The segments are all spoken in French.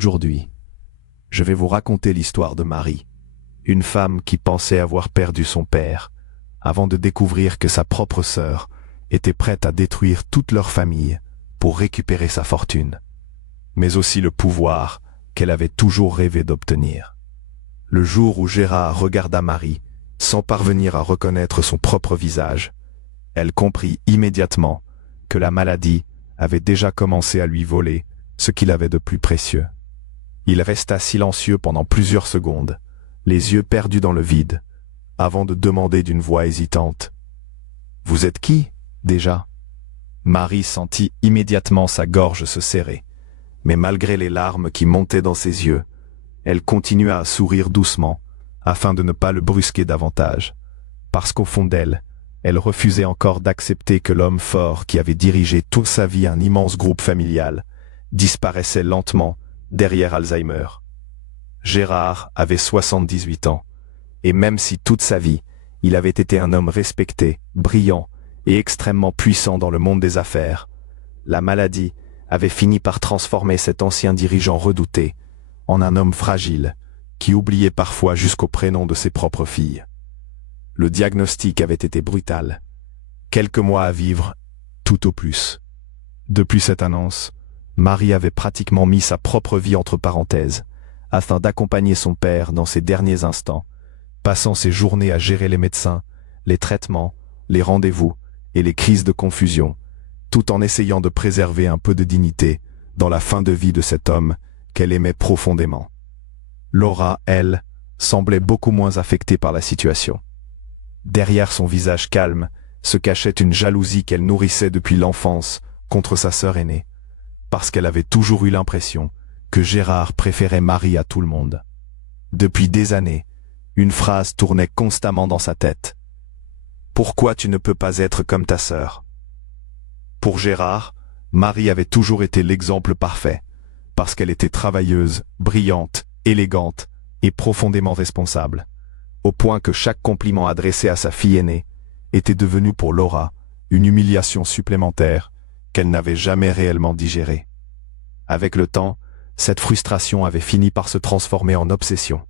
Aujourd'hui, je vais vous raconter l'histoire de Marie, une femme qui pensait avoir perdu son père, avant de découvrir que sa propre sœur était prête à détruire toute leur famille pour récupérer sa fortune, mais aussi le pouvoir qu'elle avait toujours rêvé d'obtenir. Le jour où Gérard regarda Marie, sans parvenir à reconnaître son propre visage, elle comprit immédiatement que la maladie avait déjà commencé à lui voler ce qu'il avait de plus précieux. Il resta silencieux pendant plusieurs secondes, les yeux perdus dans le vide, avant de demander d'une voix hésitante: « Vous êtes qui, déjà ?» Marie sentit immédiatement sa gorge se serrer, mais malgré les larmes qui montaient dans ses yeux, elle continua à sourire doucement, afin de ne pas le brusquer davantage, parce qu'au fond d'elle, elle refusait encore d'accepter que l'homme fort qui avait dirigé toute sa vie un immense groupe familial disparaissait lentement derrière Alzheimer. Gérard avait 78 ans, et même si toute sa vie, il avait été un homme respecté, brillant et extrêmement puissant dans le monde des affaires, la maladie avait fini par transformer cet ancien dirigeant redouté en un homme fragile, qui oubliait parfois jusqu'au prénom de ses propres filles. Le diagnostic avait été brutal. Quelques mois à vivre, tout au plus. Depuis cette annonce, Marie avait pratiquement mis sa propre vie entre parenthèses, afin d'accompagner son père dans ses derniers instants, passant ses journées à gérer les médecins, les traitements, les rendez-vous et les crises de confusion, tout en essayant de préserver un peu de dignité dans la fin de vie de cet homme qu'elle aimait profondément. Laura, elle, semblait beaucoup moins affectée par la situation. Derrière son visage calme se cachait une jalousie qu'elle nourrissait depuis l'enfance contre sa sœur aînée, parce qu'elle avait toujours eu l'impression que Gérard préférait Marie à tout le monde. Depuis des années, une phrase tournait constamment dans sa tête. « Pourquoi tu ne peux pas être comme ta sœur ?» Pour Gérard, Marie avait toujours été l'exemple parfait, parce qu'elle était travailleuse, brillante, élégante et profondément responsable, au point que chaque compliment adressé à sa fille aînée était devenu pour Laura une humiliation supplémentaire qu'elle n'avait jamais réellement digérée. Avec le temps, cette frustration avait fini par se transformer en obsession,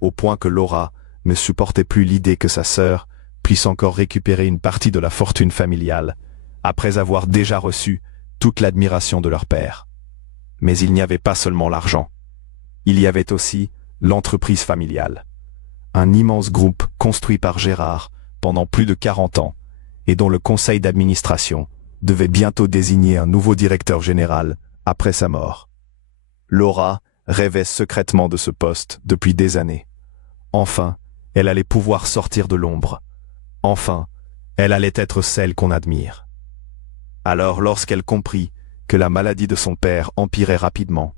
au point que Laura ne supportait plus l'idée que sa sœur puisse encore récupérer une partie de la fortune familiale, après avoir déjà reçu toute l'admiration de leur père. Mais il n'y avait pas seulement l'argent. Il y avait aussi l'entreprise familiale. Un immense groupe construit par Gérard pendant plus de 40 ans et dont le conseil d'administration devait bientôt désigner un nouveau directeur général après sa mort. Laura rêvait secrètement de ce poste depuis des années. Enfin, elle allait pouvoir sortir de l'ombre. Enfin, elle allait être celle qu'on admire. Alors, lorsqu'elle comprit que la maladie de son père empirait rapidement,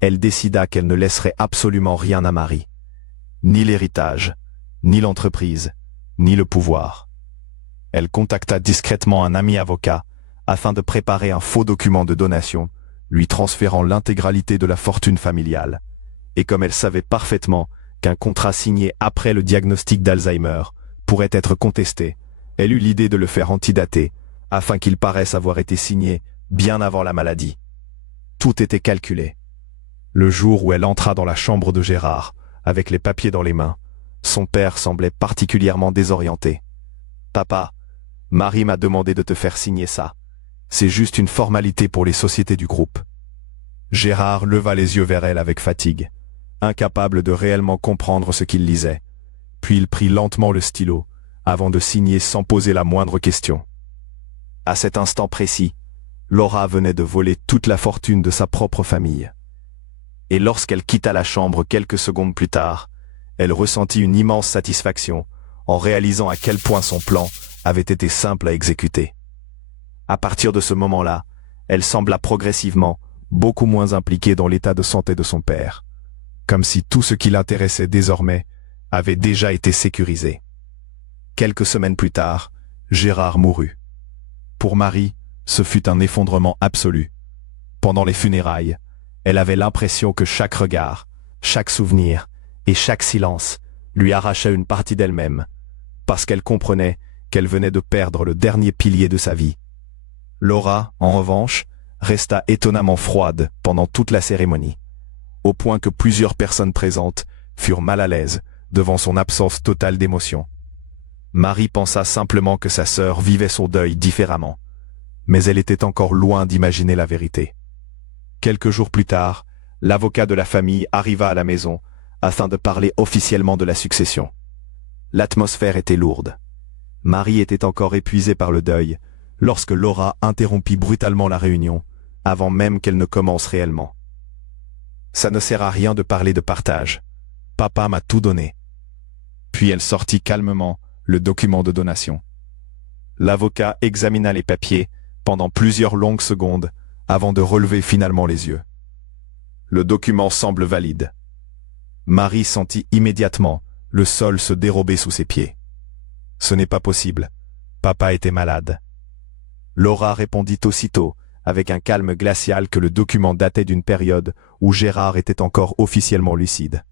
elle décida qu'elle ne laisserait absolument rien à Marie. Ni l'héritage, ni l'entreprise, ni le pouvoir. Elle contacta discrètement un ami avocat afin de préparer un faux document de donation, lui transférant l'intégralité de la fortune familiale. Et comme elle savait parfaitement qu'un contrat signé après le diagnostic d'Alzheimer pourrait être contesté, elle eut l'idée de le faire antidater, afin qu'il paraisse avoir été signé bien avant la maladie. Tout était calculé. Le jour où elle entra dans la chambre de Gérard, avec les papiers dans les mains, son père semblait particulièrement désorienté. « Papa, Marie m'a demandé de te faire signer ça. C'est juste une formalité pour les sociétés du groupe. » Gérard leva les yeux vers elle avec fatigue, incapable de réellement comprendre ce qu'il lisait. Puis il prit lentement le stylo, avant de signer sans poser la moindre question. À cet instant précis, Laura venait de voler toute la fortune de sa propre famille. Et lorsqu'elle quitta la chambre quelques secondes plus tard, elle ressentit une immense satisfaction en réalisant à quel point son plan avait été simple à exécuter. À partir de ce moment-là, elle sembla progressivement beaucoup moins impliquée dans l'état de santé de son père, comme si tout ce qui l'intéressait désormais avait déjà été sécurisé. Quelques semaines plus tard, Gérard mourut. Pour Marie, ce fut un effondrement absolu. Pendant les funérailles, elle avait l'impression que chaque regard, chaque souvenir et chaque silence lui arrachait une partie d'elle-même, parce qu'elle comprenait qu'elle venait de perdre le dernier pilier de sa vie. Laura, en revanche, resta étonnamment froide pendant toute la cérémonie. au point que plusieurs personnes présentes furent mal à l'aise devant son absence totale d'émotion. Marie pensa simplement que sa sœur vivait son deuil différemment, mais elle était encore loin d'imaginer la vérité. Quelques jours plus tard, l'avocat de la famille arriva à la maison afin de parler officiellement de la succession. L'atmosphère était lourde. Marie était encore épuisée par le deuil lorsque Laura interrompit brutalement la réunion avant même qu'elle ne commence réellement. Ça ne sert à rien de parler de partage. Papa m'a tout donné. Puis elle sortit calmement le document de donation. L'avocat examina les papiers pendant plusieurs longues secondes avant de relever finalement les yeux. Le document semble valide. Marie sentit immédiatement le sol se dérober sous ses pieds. Ce n'est pas possible. Papa était malade. Laura répondit aussitôt, avec un calme glacial, que le document datait d'une période où Gérard était encore officiellement lucide.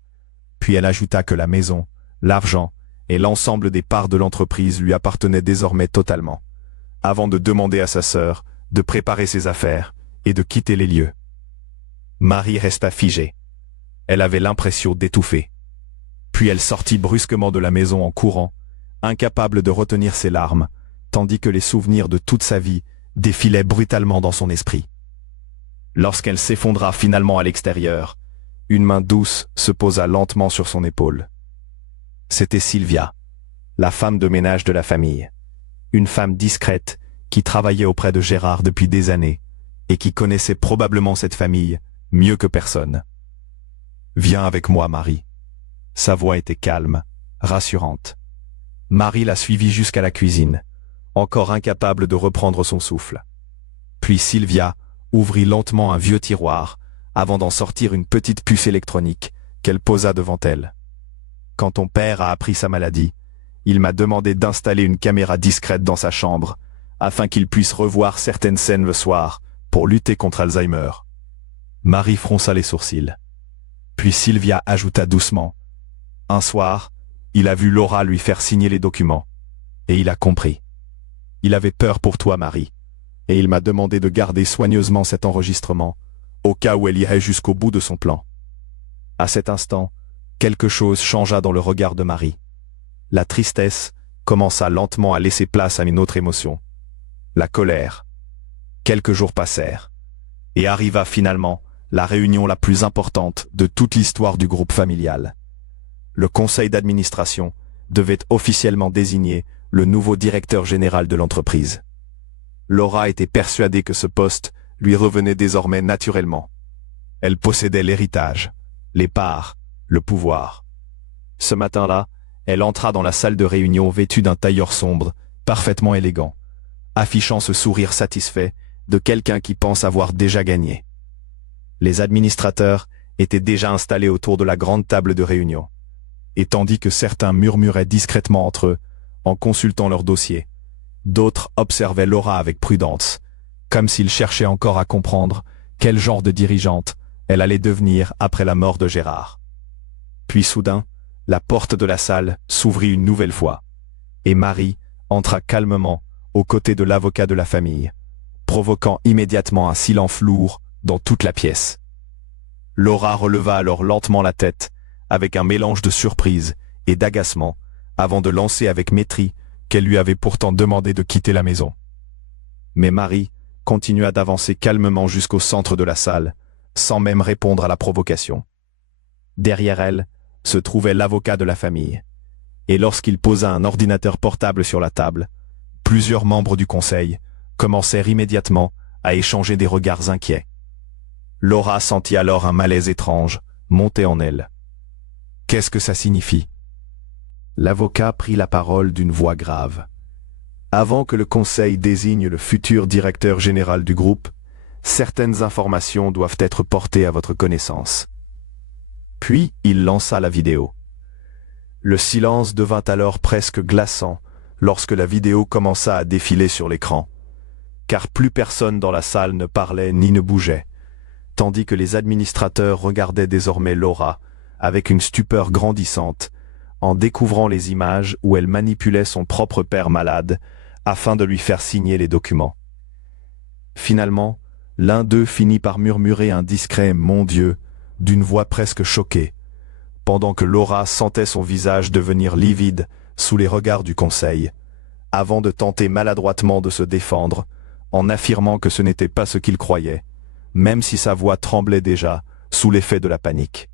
Puis elle ajouta que la maison, l'argent et l'ensemble des parts de l'entreprise lui appartenaient désormais totalement, avant de demander à sa sœur de préparer ses affaires et de quitter les lieux. Marie resta figée. Elle avait l'impression d'étouffer. Puis elle sortit brusquement de la maison en courant, incapable de retenir ses larmes, tandis que les souvenirs de toute sa vie défilaient brutalement dans son esprit. Lorsqu'elle s'effondra finalement à l'extérieur, une main douce se posa lentement sur son épaule. C'était Sylvia, la femme de ménage de la famille, une femme discrète qui travaillait auprès de Gérard depuis des années et qui connaissait probablement cette famille mieux que personne. « Viens avec moi, Marie. » Sa voix était calme, rassurante. Marie la suivit jusqu'à la cuisine, encore incapable de reprendre son souffle. Puis Sylvia ouvrit lentement un vieux tiroir avant d'en sortir une petite puce électronique qu'elle posa devant elle. « Quand ton père a appris sa maladie, il m'a demandé d'installer une caméra discrète dans sa chambre afin qu'il puisse revoir certaines scènes le soir pour lutter contre Alzheimer. » Marie fronça les sourcils. Puis Sylvia ajouta doucement. « Un soir, il a vu Laura lui faire signer les documents. Et il a compris. Il avait peur pour toi, Marie. Et il m'a demandé de garder soigneusement cet enregistrement, au cas où elle irait jusqu'au bout de son plan. » À cet instant, quelque chose changea dans le regard de Marie. La tristesse commença lentement à laisser place à une autre émotion. La colère. Quelques jours passèrent. Et arriva finalement la réunion la plus importante de toute l'histoire du groupe familial. Le conseil d'administration devait officiellement désigner le nouveau directeur général de l'entreprise. Laura était persuadée que ce poste lui revenait désormais naturellement. Elle possédait l'héritage, les parts, le pouvoir. Ce matin-là, elle entra dans la salle de réunion vêtue d'un tailleur sombre, parfaitement élégant, affichant ce sourire satisfait de quelqu'un qui pense avoir déjà gagné. Les administrateurs étaient déjà installés autour de la grande table de réunion. Et tandis que certains murmuraient discrètement entre eux, en consultant leurs dossiers, d'autres observaient Laura avec prudence, comme s'ils cherchaient encore à comprendre quel genre de dirigeante elle allait devenir après la mort de Gérard. Puis soudain, la porte de la salle s'ouvrit une nouvelle fois, et Marie entra calmement aux côtés de l'avocat de la famille, provoquant immédiatement un silence lourd dans toute la pièce. Laura releva alors lentement la tête, avec un mélange de surprise et d'agacement, avant de lancer avec mépris qu'elle lui avait pourtant demandé de quitter la maison. Mais Marie continua d'avancer calmement jusqu'au centre de la salle, sans même répondre à la provocation. Derrière elle se trouvait l'avocat de la famille, et lorsqu'il posa un ordinateur portable sur la table, plusieurs membres du conseil commencèrent immédiatement à échanger des regards inquiets. Laura sentit alors un malaise étrange monter en elle. Qu'est-ce que ça signifie? L'avocat prit la parole d'une voix grave. Avant que le conseil désigne le futur directeur général du groupe, certaines informations doivent être portées à votre connaissance. Puis il lança la vidéo. Le silence devint alors presque glaçant lorsque la vidéo commença à défiler sur l'écran, car plus personne dans la salle ne parlait ni ne bougeait, tandis que les administrateurs regardaient désormais Laura avec une stupeur grandissante, en découvrant les images où elle manipulait son propre père malade afin de lui faire signer les documents. Finalement, l'un d'eux finit par murmurer un discret « Mon Dieu » d'une voix presque choquée, pendant que Laura sentait son visage devenir livide sous les regards du conseil, avant de tenter maladroitement de se défendre, en affirmant que ce n'était pas ce qu'il croyait, même si sa voix tremblait déjà sous l'effet de la panique.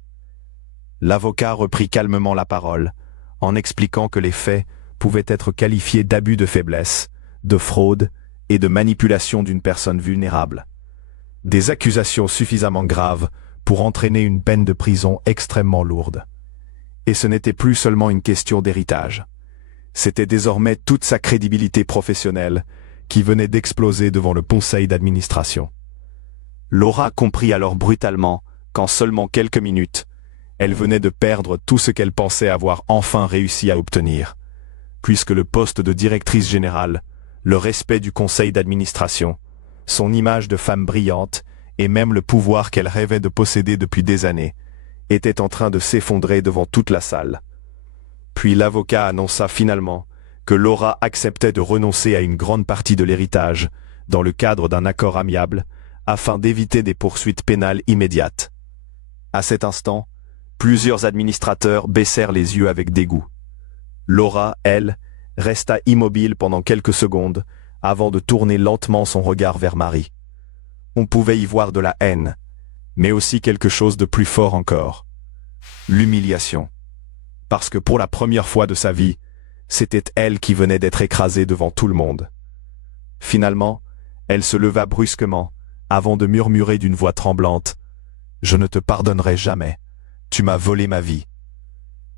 L'avocat reprit calmement la parole, en expliquant que les faits pouvaient être qualifiés d'abus de faiblesse, de fraude et de manipulation d'une personne vulnérable. Des accusations suffisamment graves pour entraîner une peine de prison extrêmement lourde. Et ce n'était plus seulement une question d'héritage. C'était désormais toute sa crédibilité professionnelle qui venait d'exploser devant le conseil d'administration. Laura comprit alors brutalement qu'en seulement quelques minutes, elle venait de perdre tout ce qu'elle pensait avoir enfin réussi à obtenir, puisque le poste de directrice générale, le respect du conseil d'administration, son image de femme brillante et même le pouvoir qu'elle rêvait de posséder depuis des années, étaient en train de s'effondrer devant toute la salle. Puis l'avocat annonça finalement que Laura acceptait de renoncer à une grande partie de l'héritage dans le cadre d'un accord amiable afin d'éviter des poursuites pénales immédiates. À cet instant, plusieurs administrateurs baissèrent les yeux avec dégoût. Laura, elle, resta immobile pendant quelques secondes avant de tourner lentement son regard vers Marie. On pouvait y voir de la haine, mais aussi quelque chose de plus fort encore. L'humiliation. Parce que pour la première fois de sa vie, c'était elle qui venait d'être écrasée devant tout le monde. Finalement, elle se leva brusquement, avant de murmurer d'une voix tremblante « Je ne te pardonnerai jamais. Tu m'as volé ma vie. »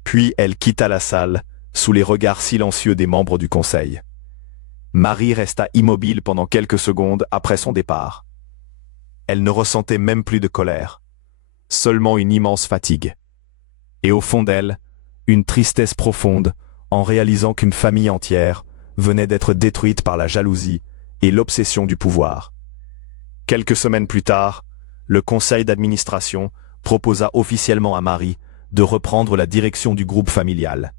Puis elle quitta la salle, sous les regards silencieux des membres du conseil. Marie resta immobile pendant quelques secondes après son départ. Elle ne ressentait même plus de colère, seulement une immense fatigue. Et au fond d'elle, une tristesse profonde en réalisant qu'une famille entière venait d'être détruite par la jalousie et l'obsession du pouvoir. Quelques semaines plus tard, le conseil d'administration proposa officiellement à Marie de reprendre la direction du groupe familial.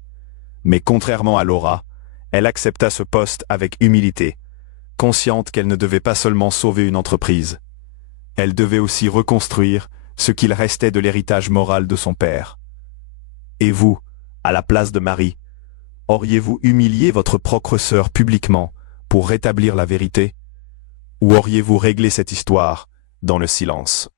Mais contrairement à Laura, elle accepta ce poste avec humilité, consciente qu'elle ne devait pas seulement sauver une entreprise. Elle devait aussi reconstruire ce qu'il restait de l'héritage moral de son père. Et vous, à la place de Marie, auriez-vous humilié votre propre sœur publiquement pour rétablir la vérité? Ou auriez-vous réglé cette histoire dans le silence?